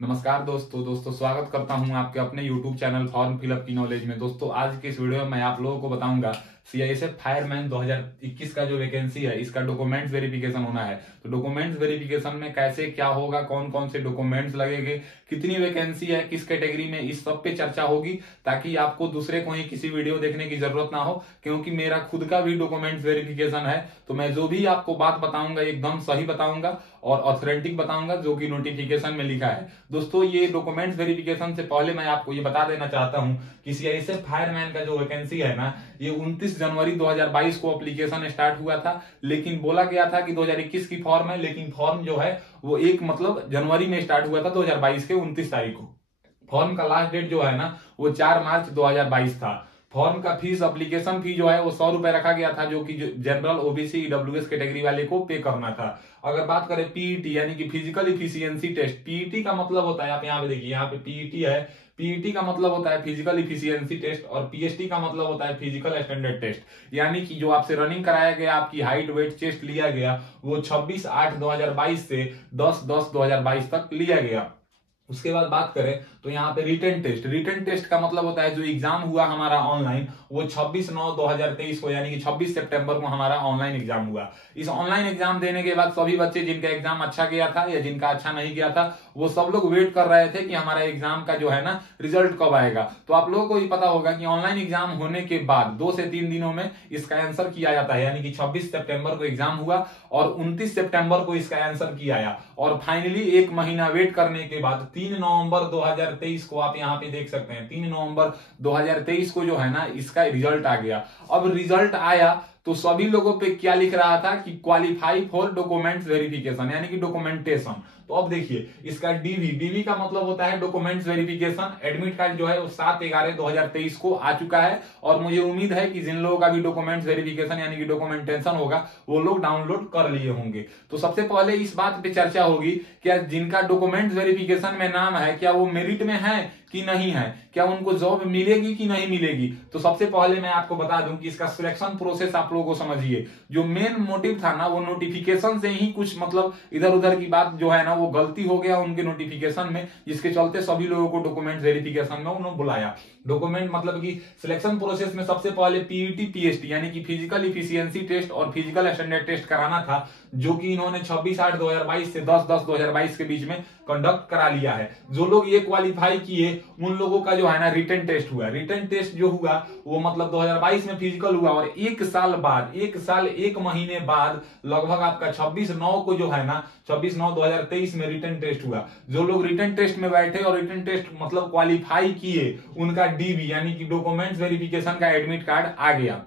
नमस्कार दोस्तों स्वागत करता हूं आपके अपने YouTube चैनल फॉर्म फिलअप की नॉलेज में। दोस्तों आज के इस वीडियो में मैं आप लोगों को बताऊंगा सीआईएसएफ फायरमैन 2021 का जो वैकेंसी है इसका डॉक्यूमेंट्स वेरिफिकेशन होना है। तो डॉक्यूमेंट्स वेरिफिकेशन में कैसे क्या होगा, कौन कौन से डॉक्यूमेंट्स लगेंगे, कितनी वैकेंसी है, किस कैटेगरी में, इस सब पे चर्चा होगी ताकि आपको दूसरे को ही किसी वीडियो देखने की जरूरत ना हो, क्योंकि मेरा खुद का भी डॉक्यूमेंट्स वेरिफिकेशन है। तो मैं जो भी आपको बात बताऊंगा एकदम सही बताऊंगा और ऑथेंटिक बताऊंगा जो कि नोटिफिकेशन में लिखा है। दोस्तों ये डॉक्यूमेंट्स वेरिफिकेशन से पहले मैं आपको ये बता देना चाहता हूं कि सीआईएसएफ फायरमैन का जो वैकेंसी है ना, ये 29 जनवरी 2022 को एप्लीकेशन स्टार्ट हुआ था, लेकिन बोला गया था कि 2021 की फॉर्म है, लेकिन फॉर्म जो है वो जनवरी में स्टार्ट हुआ था 2022 के 29 तारीख को। फॉर्म का लास्ट डेट जो है ना वो 4 मार्च 2022 था। फॉर्म का फीस, एप्लीकेशन फी जो है वो 100 रुपए रखा गया था, जो कि जनरल ओबीसी ईडब्ल्यूएस कैटेगरी वाले को पे करना था। अगर बात करें पीईटी यानी कि फिजिकल इफिशियंसी टेस्ट, पीईटी का मतलब होता है, आप यहाँ पे देखिए, यहाँ पे पीईटी है, पीईटी का मतलब होता है फिजिकल इफिशियंसी टेस्ट, और पीएसटी का मतलब होता है फिजिकल स्टैंडर्ड टेस्ट। यानी कि जो आपसे रनिंग कराया गया, आपकी हाइट वेट चेस्ट लिया गया, वो 26/8/2022 से 10/10/2022 तक लिया गया। उसके बाद बात करें तो यहाँ पे रिटन टेस्ट, रिटन टेस्ट का मतलब होता है जो एग्जाम हुआ हमारा ऑनलाइन, वो 26/9/2023 को यानी कि 26 सितंबर को हमारा ऑनलाइन एग्जाम हुआ। इस ऑनलाइन एग्जाम देने के बाद सभी बच्चे जिनका एग्जाम अच्छा गया था या जिनका अच्छा नहीं गया था, वो सब लोग वेट कर रहे थे कि हमारा एग्जाम का जो है ना रिजल्ट कब आएगा। तो आप लोगों को भी पता होगा कि ऑनलाइन एग्जाम होने के बाद 2 से 3 दिनों में इसका आंसर किया जाता है, यानी कि 26 सितंबर को एग्जाम हुआ और 29 सितंबर को इसका आंसर किया आया, और फाइनली 1 महीना वेट करने के बाद 3 नवंबर 2023 को आप यहाँ पे देख सकते हैं, 3 नवंबर 2023 को जो है ना इसका रिजल्ट आ गया। अब रिजल्ट आया तो सभी लोगों पे क्या लिख रहा था कि क्वालिफाई फॉर डॉक्यूमेंट्स वेरिफिकेशन यानी कि डॉक्यूमेंटेशन। तो अब देखिए इसका डीवी का मतलब होता है डॉक्यूमेंट्स वेरिफिकेशन। एडमिट कार्ड जो है वो 7/11/2023 को आ चुका है, और मुझे उम्मीद है कि जिन लोगों का भी डॉक्यूमेंट्स वेरिफिकेशन यानी कि डॉक्यूमेंटेशन होगा वो लोग डाउनलोड कर लिए होंगे। तो सबसे पहले इस बात पे चर्चा होगी, क्या जिनका डॉक्यूमेंट्स वेरिफिकेशन में नाम है क्या वो मेरिट में है कि नहीं है, क्या उनको जॉब मिलेगी कि नहीं मिलेगी। तो सबसे पहले मैं आपको बता दूं कि इसका सिलेक्शन प्रोसेस आप लोगों को समझिए। जो मेन मोटिव था ना वो नोटिफिकेशन से ही कुछ मतलब इधर उधर की बात जो है ना वो गलती हो गया उनके नोटिफिकेशन में, जिसके चलते सभी लोगों को डॉक्यूमेंट वेरिफिकेशन में उन्होंने बुलाया। डॉक्यूमेंट मतलब कि सिलेक्शन प्रोसेस में सबसे पहले पीईटी पीएसटी यानी कि फिजिकल इफिशियंसी टेस्ट और फिजिकल स्टैंडर्ड टेस्ट कराना था, जो कि इन्होंने 26/8/2022 से 10/10/2022 के बीच में कंडक्ट करा लिया है। जो लोग ये क्वालिफाई किए उन लोगों का जो है ना रिटन टेस्ट हुआ। रिटन टेस्ट जो हुआ वो मतलब 2022 में फिजिकल हुआ, और 1 साल बाद, 1 महीने बाद लगभग आपका 26/9 को जो है ना 26/9/2023 में रिटन टेस्ट हुआ। जो लोग रिटन टेस्ट में बैठे और रिटन टेस्ट मतलब क्वालिफाई किए, उनका डीवी यानी कि डॉक्यूमेंट्स वेरिफिकेशन का एडमिट कार्ड आ गया।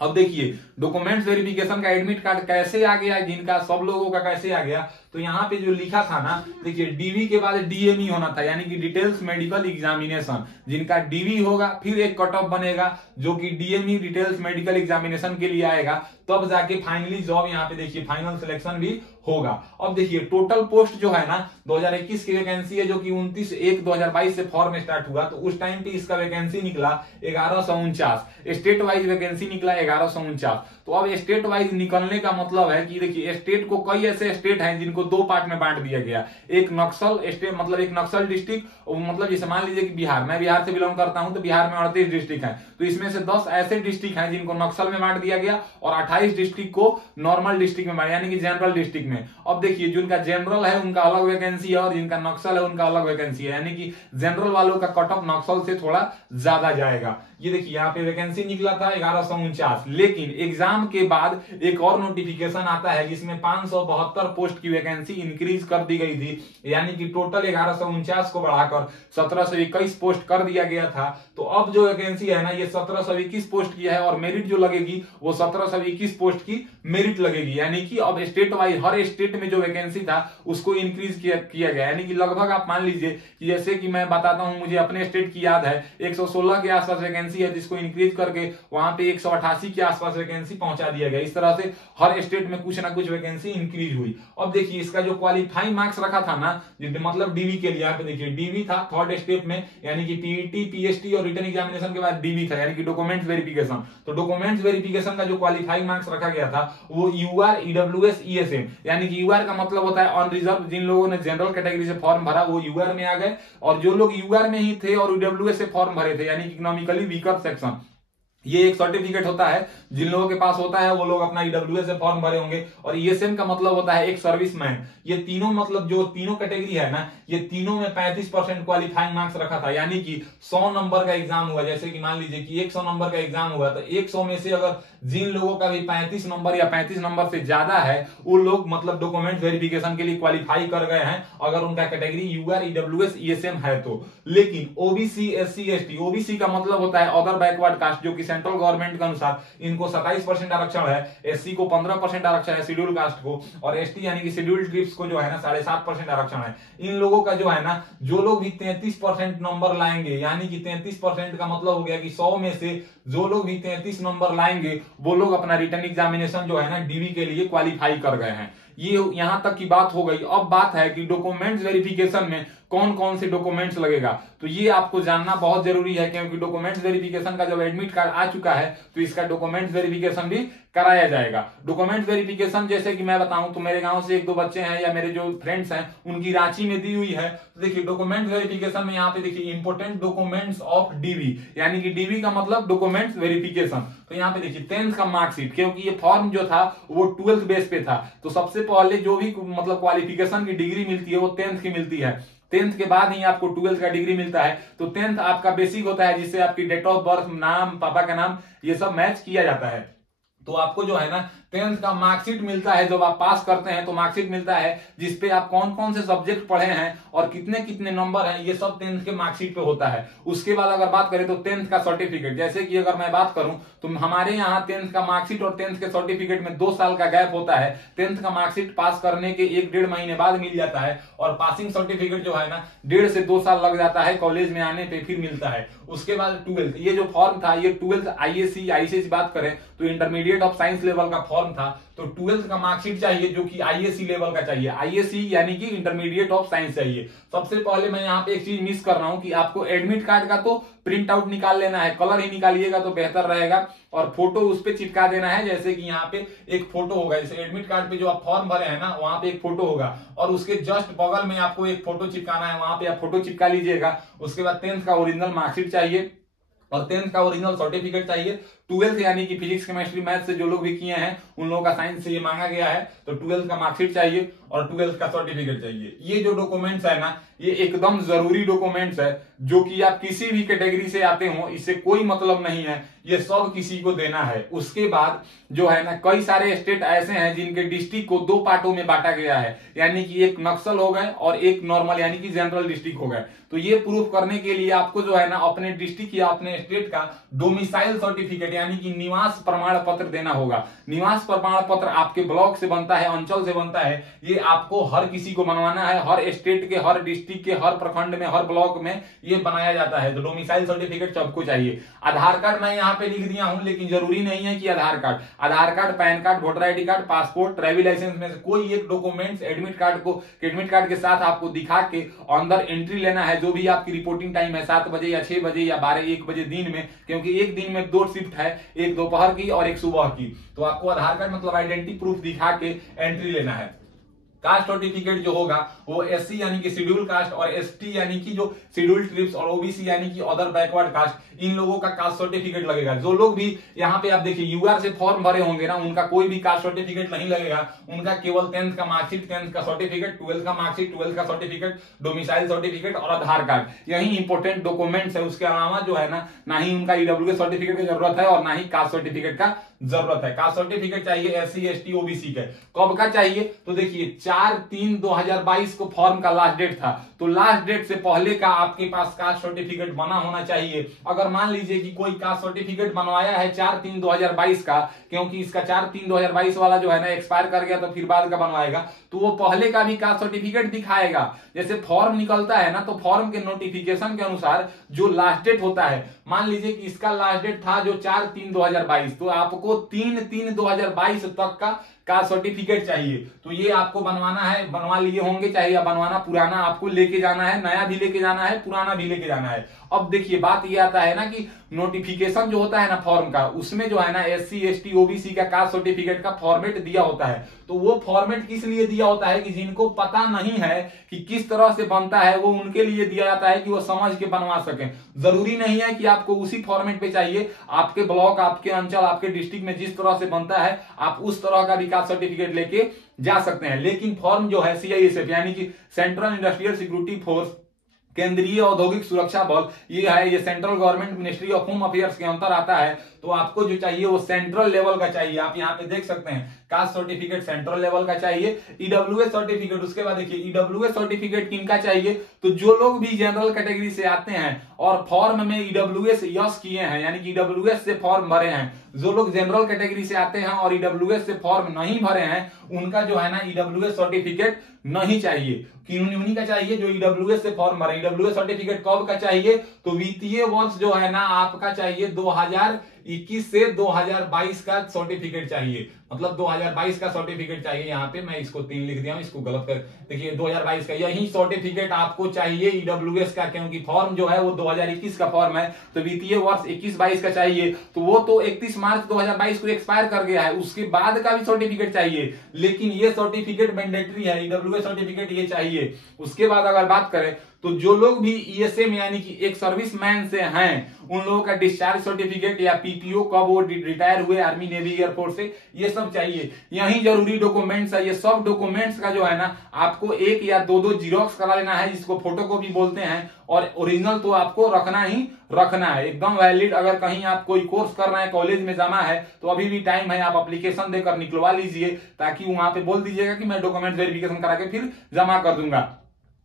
अब देखिए डॉक्यूमेंट्स वेरिफिकेशन का एडमिट कार्ड कैसे आ गया, जिनका सब लोगों का कैसे आ गया, तो यहाँ पे जो लिखा था ना, देखिए डीवी के बाद डीएमई होना था यानी कि डिटेल्स मेडिकल एग्जामिनेशन। जिनका डीवी होगा फिर एक कट ऑफ बनेगा जो कि डीएमई डिटेल्स मेडिकल एग्जामिनेशन के लिए आएगा, तब जाके फाइनली जॉब यहाँ पे देखिए फाइनल सिलेक्शन भी होगा। अब देखिए टोटल पोस्ट जो है ना 2021 की वैकेंसी है, जो कि 29/1/2022 से फॉर्म स्टार्ट हुआ, तो उस टाइम पे इसका वैकेंसी निकला 1149। स्टेट वाइज वैकेंसी निकला 1149। तो अब स्टेट वाइज निकलने का मतलब है कि देखिए स्टेट को, कई ऐसे स्टेट हैं जिनको 2 पार्ट में बांट दिया गया। एक नक्सल स्टेट मतलब एक नक्सल डिस्ट्रिक्ट, मतलब जैसे मान लीजिए कि बिहार, मैं बिहार से बिलोंग करता हूं, तो बिहार में 38 डिस्ट्रिक्ट हैं, तो इसमें से 10 ऐसे डिस्ट्रिक्ट हैं जिनको नक्सल में बांट दिया गया, और 28 डिस्ट्रिक्ट को नॉर्मल डिस्ट्रिक्ट में बांट यानी कि जनरल डिस्ट्रिक्ट में। अब देखिए जिनका जनरल है उनका अलग वैकेंसी है, और जिनका नक्सल है उनका अलग वैकेंसी है, यानी कि जनरल वालों का कट ऑफ नक्सल से थोड़ा ज्यादा जाएगा। ये देखिए यहाँ पे वैकेंसी निकला था 1149, लेकिन एग्जाम के बाद एक और नोटिफिकेशन आता है जिसमें 572 पोस्ट की वैकेंसी इंक्रीज कर दी गई थी, यानी कि टोटल 1149 को बढ़ाकर 1721 पोस्ट कर दिया गया था। तो अब जो वैकेंसी है ना ये 1721 पोस्ट की है, और मेरिट जो लगेगी वो 1721 पोस्ट की मेरिट लगेगी, यानी कि अब स्टेट वाइज हर स्टेट में जो वैकेंसी था उसको इंक्रीज किया गया। यानी कि लगभग आप मान लीजिए कि जैसे कि मैं बताता हूं, मुझे अपने स्टेट की याद है 116 के आसपास वैकेंसी है, जिसको इंक्रीज करके वहां पे 188 के आसपास वैकेंसी पहुंचा दिया गया। इस तरह से हर स्टेट में कुछ ना कुछ वैकेंसी इंक्रीज हुई। अब देखिए देखिए इसका जो क्वालिफाइंग मार्क्स रखा था ना, मतलब डीवी के लिए, यहाँ पे देखिए डीवी था थर्ड स्टेप में, यानी कि पीईटी, पीएसटी और रिटन एग्जामिनेशन के बाद डीवी था, यानी कि डॉक्यूमेंट्स वेरिफिकेशन। तो डॉक्यूमेंट्स वेरिफिकेशन का जो क्वालिफाइंग मार्क्स रखा गया था वो यूआर, ईडब्ल्यूएस, ईएसएम, यानी कि यूआर का मतलब होता है ऑन रिजर्व, जिन लोगों ने जनरल कैटेगरी से फॉर्म भरा वो यूआर में आ गए, और जो लोग यूआर में ही थे और ईडब्ल्यूएस से फॉर्म भरे थे, यानी कि इकोनॉमिकली वीकर सेक्शन, ये एक सर्टिफिकेट होता है जिन लोगों के पास होता है वो लोग अपना ईडब्ल्यूएस से फॉर्म भरे होंगे। और ईएसएम का मतलब होता है एक सर्विसमैन। ये तीनों मतलब जो तीनों कैटेगरी है ना, ये तीनों में 35% क्वालिफाइंग मार्क्स रखा था, यानी कि 100 नंबर का एग्जाम हुआ, जैसे कि मान लीजिए कि 100 नंबर का एग्जाम हुआ, तो 100 में से अगर जिन लोगों का भी 35 नंबर या 35 नंबर से ज्यादा है वो लोग मतलब डॉक्यूमेंट वेरिफिकेशन के लिए क्वालिफाई कर गए हैं, अगर उनका कैटेगरी यूआर, ईडब्ल्यूएस, ईएसएम है तो। लेकिन ओबीसी, एससी, एसटी, ओबीसी का मतलब होता है अदर बैकवर्ड कास्ट, जो कि सेंट्रल गवर्नमेंट के अनुसार इनको 27% आरक्षण है, एससी को 15% आरक्षण है शेड्यूल कास्ट को, और एसटी यानी कि शेड्यूल्ड ट्राइब्स को जो है ना 7.5% आरक्षण है। इन लोगों का जो है ना, जो लोग भी 33% नंबर लाएंगे, यानी कि 33% का मतलब हो गया कि 100 में से जो लोग भी 33 नंबर लाएंगे वो लोग अपना रिटन एग्जामिनेशन जो है ना डीवी के लिए क्वालिफाई कर गए हैं। ये यहां तक की बात हो गई। अब बात है कि डॉक्यूमेंट्स वेरिफिकेशन में कौन कौन से डॉक्यूमेंट्स लगेगा, तो ये आपको जानना बहुत जरूरी है, क्योंकि डॉक्यूमेंट्स वेरिफिकेशन का जब एडमिट कार्ड आ चुका है तो इसका डॉक्यूमेंट्स वेरिफिकेशन भी कराया जाएगा। डॉक्यूमेंट्स वेरिफिकेशन जैसे कि मैं बताऊं तो मेरे गांव से 1-2 बच्चे हैं या मेरे जो फ्रेंड्स हैं उनकी रांची में दी हुई है। तो देखिए डॉक्यूमेंट्स वेरिफिकेशन में यहाँ पे देखिए इंपोर्टेंट डॉक्यूमेंट्स ऑफ डीवी, यानी कि डीवी का मतलब डॉक्यूमेंट्स वेरिफिकेशन। तो यहाँ पे देखिए 10th का मार्कशीट, क्योंकि ये फॉर्म जो था वो 12th बेस पे था, तो सबसे पहले जो भी मतलब क्वालिफिकेशन की डिग्री मिलती है वो 10th की मिलती है। 10th के बाद ही आपको 12th का डिग्री मिलता है। तो 10th आपका बेसिक होता है, जिससे आपकी डेट ऑफ बर्थ, नाम, पापा का नाम, ये सब मैच किया जाता है। तो आपको जो है ना 10th का मार्कशीट मिलता है, जब आप पास करते हैं तो मार्कशीट मिलता है जिसपे आप कौन कौन से सब्जेक्ट पढ़े हैं और कितने कितने नंबर हैं, ये सब 10th के मार्कशीट पे होता है। उसके बाद अगर बात करें तो 10th का सर्टिफिकेट, जैसे कि अगर मैं बात करूं तो हमारे यहाँ 10th का मार्कशीट और 10th के सर्टिफिकेट में 2 साल का गैप होता है। 10th का मार्कशीट पास करने के 1-1.5 महीने बाद मिल जाता है, और पासिंग सर्टिफिकेट जो है ना 1.5 से 2 साल लग जाता है कॉलेज में आने पे, फिर मिलता है। उसके बाद 12th, ये जो फॉर्म था ये 12th आईएससी, आईसीएसई बात करें तो इंटरमीडिएट ऑफ साइंस लेवल का फॉर्म था। तो 12th का मार्कशीट चाहिए जो कि आईएससी लेवल का चाहिए, आईएससी यानी कि इंटरमीडिएट ऑफ साइंस चाहिए। सबसे पहले मैं यहाँ पे एक चीज मिस कर रहा हूं कि आपको एडमिट कार्ड का तो प्रिंट आउट निकाल लेना है, कलर ही निकालिएगा तो बेहतर रहेगा, और फोटो उस पे चिपका देना है। जैसे कि यहाँ पे एक फोटो होगा, जैसे एडमिट कार्ड पे जो आप फॉर्म भरे हैं ना वहां पे एक फोटो होगा, और उसके जस्ट बगल में आपको एक फोटो चिपकाना है, वहां पे आप फोटो चिपका लीजिएगा। उसके बाद 10th का ओरिजिनल मार्कशीट चाहिए और 10th का ओरिजिनल सर्टिफिकेट चाहिए। 12th यानी कि फिजिक्स, केमिस्ट्री, मैथ से जो लोग भी किए हैं उन लोगों का साइंस से ये मांगा गया है, तो 12th का मार्कशीट चाहिए और 12th का सर्टिफिकेट चाहिए। ये जो डॉक्यूमेंट्स है ना ये एकदम जरूरी डॉक्यूमेंट्स है, जो कि आप किसी भी कैटेगरी से आते हो इससे कोई मतलब नहीं है, ये सब किसी को देना है। उसके बाद जो है ना कई सारे स्टेट ऐसे हैं जिनके डिस्ट्रिक्ट को 2 पार्टों में बांटा गया है, यानी कि एक नक्सल हो गए और एक नॉर्मल यानी कि जनरल डिस्ट्रिक्ट हो गए। तो ये प्रूफ करने के लिए आपको जो है ना अपने डिस्ट्रिक्ट या अपने स्टेट का डोमिसाइल सर्टिफिकेट यानी कि निवास प्रमाण पत्र देना होगा। निवास प्रमाण पत्र आपके ब्लॉक से बनता है, अंचल से बनता है, ये आपको हर किसी को बनवाना है, हर स्टेट के, हर डिस्ट्रिक्ट के, हर प्रखंड में, हर ब्लॉक में ये बनाया जाता है। तो डोमिसाइल सर्टिफिकेट सबको चाहिए। आधार कार्ड मैं यहाँ पे लिख दिया हूं, लेकिन जरूरी नहीं है कि Aadhaar card, PAN card, voter ID card, passport, driving licence में से कोई एक डॉक्यूमेंट्स एडमिट कार्ड के साथ आपको दिखा के अंदर एंट्री लेना है। जो भी आपकी रिपोर्टिंग टाइम है 7 बजे या 6 बजे या 12-1 बजे दिन में, क्योंकि एक दिन में 2 शिफ्ट है, एक दोपहर की और एक सुबह की। तो आपको आधार कार्ड मतलब आइडेंटिटी प्रूफ दिखा के एंट्री लेना है। कास्ट सर्टिफिकेट जो होगा वो एससी यानी कि शेड्यूल कास्ट और एसटी यानी कि जो शेड्यूल ट्राइब्स और ओबीसी यानी कि अदर बैकवर्ड कास्ट, इन लोगों का कास्ट सर्टिफिकेट लगेगा। जो लोग भी यहाँ पे आप देखिए यूआर से फॉर्म भरे होंगे ना उनका कोई भी कास्ट सर्टिफिकेट नहीं लगेगा, उनका केवल 10th का मार्कशीट, 10th का सर्टिफिकेट, 12th का मार्कशीट, 12th का सर्टिफिकेट, डोमिसाइल सर्टिफिकेट और आधार कार्ड, यही इंपोर्टेंट डॉक्यूमेंट्स है। उसके अलावा जो है ना ही उनका ईडब्ल्यूएस सर्टिफिकेट की जरूरत है और ना ही कास्ट सर्टिफिकेट का जरूरत है। कास्ट सर्टिफिकेट चाहिए एससी, एसटी, ओबीसी के। कब का चाहिए तो देखिए 4/3/2022 को फॉर्म का लास्ट डेट था, तो लास्ट डेट से पहले का आपके पास कास्ट सर्टिफिकेट बना होना चाहिए। अगर मान लीजिए कि कोई कास्ट सर्टिफिकेट बनवाया है 4/3/2022 का, क्योंकि इसका 4/3/2022 वाला जो है ना एक्सपायर कर गया तो फिर बाद का बनवाएगा, तो वो पहले का भी कास्ट सर्टिफिकेट दिखाएगा। जैसे फॉर्म निकलता है ना तो फॉर्म के नोटिफिकेशन के अनुसार जो लास्ट डेट होता है, मान लीजिए कि इसका लास्ट डेट था जो 4/3/2022, तो आपको 3/3/2022 तक का का सर्टिफिकेट चाहिए। तो ये आपको बनवाना है, बनवा लिए होंगे चाहे, या बनवाना पुराना आपको लेके जाना है, नया भी लेके जाना है, पुराना भी लेके जाना है। अब देखिए बात ये आता है ना कि नोटिफिकेशन जो होता है ना फॉर्म का, उसमें जो है ना SC ST OBC का कास्ट सर्टिफिकेट का फॉर्मेट दिया होता है। तो वो फॉर्मेट किस लिए दिया होता है कि जिनको पता नहीं है कि किस तरह से बनता है, वो उनके लिए दिया जाता है कि वो समझ के बनवा सकें। जरूरी नहीं है कि आपको उसी फॉर्मेट पे चाहिए, आपके ब्लॉक, आपके अंचल, आपके डिस्ट्रिक्ट में जिस तरह से बनता है आप उस तरह का भी कास्ट सर्टिफिकेट लेके जा सकते हैं। लेकिन फॉर्म जो है CISF यानी कि सेंट्रल इंडस्ट्रियल सिक्योरिटी फोर्स, केंद्रीय औद्योगिक सुरक्षा बल, ये है, ये central government ministry of home affairs के अंतर आता है। तो आपको जो चाहिए वो सेंट्रल लेवल का चाहिए। आप यहाँ पे देख सकते हैं कास्ट सर्टिफिकेट सेंट्रल लेवल का चाहिए। EWS सर्टिफिकेट, उसके बाद देखिए EWS सर्टिफिकेट किनका चाहिए, तो जो लोग भी जनरल कैटेगरी से आते हैं और फॉर्म में EWS यस किए हैं, यानी कि EWS से फॉर्म भरे हैं। जो लोग जनरल कैटेगरी से आते हैं और EWS से फॉर्म नहीं भरे हैं, उनका जो है ना EWS सर्टिफिकेट नहीं चाहिए। उन्हीं का चाहिए जो EWS से फॉर्म भरे। EWS सर्टिफिकेट कब का चाहिए, तो वित्तीय वर्ष जो है ना आपका चाहिए 2021 से 2022 का सर्टिफिकेट चाहिए। मतलब 2022 का सर्टिफिकेट चाहिए। यहाँ पे मैं इसको 3 लिख दिया हूं, इसको गलत कर देखिए 2022 का यही सर्टिफिकेट आपको चाहिए EWS का, क्योंकि फॉर्म जो है वो 2021 का फॉर्म है। तो वित्तीय वर्ष 21-22 का चाहिए, तो वो तो 31 मार्च 2022 को एक्सपायर कर गया है, उसके बाद का भी सर्टिफिकेट चाहिए। लेकिन ये सर्टिफिकेट मैंडेटरी है, EWS सर्टिफिकेट ये चाहिए। उसके बाद अगर बात करें तो जो लोग भी ESM यानी कि एक सर्विसमैन से हैं, उन लोगों का डिस्चार्ज सर्टिफिकेट या PPO कब वो रिटायर हुए आर्मी, नेवी, एयरफोर्स से, ये सब चाहिए। यही जरूरी डॉक्यूमेंट्स है। ये सब डॉक्यूमेंट्स का जो है ना आपको 1 या 2 जीरोक्स करा लेना है, जिसको फोटोकॉपी बोलते हैं, और ओरिजिनल तो आपको रखना ही रखना है, एकदम वैलिड। अगर कहीं आप कोई कोर्स कर रहे हैं, कॉलेज में जमा है, तो अभी भी टाइम है, आप एप्लीकेशन देकर निकलवा लीजिए, ताकि वहां पे बोल दीजिएगा कि मैं डॉक्यूमेंट वेरिफिकेशन करा के फिर जमा कर दूंगा।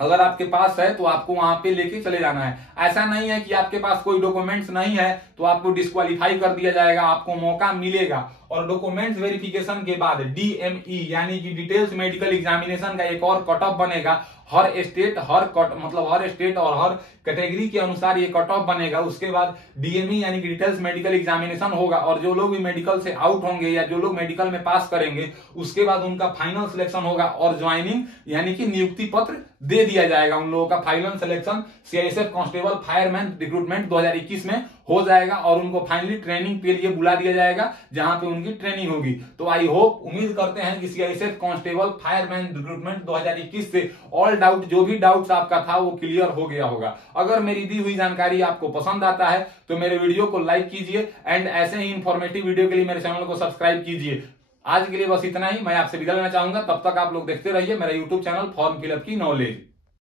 अगर आपके पास है तो आपको वहां पे लेके चले जाना है। ऐसा नहीं है कि आपके पास कोई डॉक्यूमेंट्स नहीं है तो आपको डिस्क्वालीफाई कर दिया जाएगा, आपको मौका मिलेगा। और डॉक्यूमेंट्स वेरिफिकेशन के बाद DME यानी कि डिटेल्स मेडिकल एग्जामिनेशन का एक और कट ऑफ बनेगा। हर स्टेट और हर कैटेगरी के अनुसार ये कट ऑफ बनेगा। उसके बाद DME यानी कि डिटेल्स मेडिकल एग्जामिनेशन होगा, और जो लोग भी मेडिकल से आउट होंगे या जो लोग मेडिकल में पास करेंगे, उसके बाद उनका फाइनल सिलेक्शन होगा और ज्वाइनिंग यानी कि नियुक्ति पत्र दे दिया जाएगा। उन लोगों का final selection CISF constable fireman recruitment 2021 में हो जाएगा, और उनको फाइनली ट्रेनिंग के लिए बुला दिया जाएगा, जहां पे उनकी ट्रेनिंग होगी। तो आई होप, उम्मीद करते हैं कि CISF कांस्टेबल फायरमैन रिक्रूटमेंट 2021 से ऑल डाउट, जो भी डाउट्स आपका था वो क्लियर हो गया होगा। अगर मेरी दी हुई जानकारी आपको पसंद आता है तो मेरे वीडियो को लाइक कीजिए, एंड ऐसे ही इंफॉर्मेटिव वीडियो के लिए मेरे चैनल को सब्सक्राइब कीजिए। आज के लिए बस इतना ही, मैं आपसे विदा लेना चाहूंगा। तब तक आप लोग देखते रहिए मेरा यूट्यूब चैनल फॉर्म फिलअप की नॉलेज।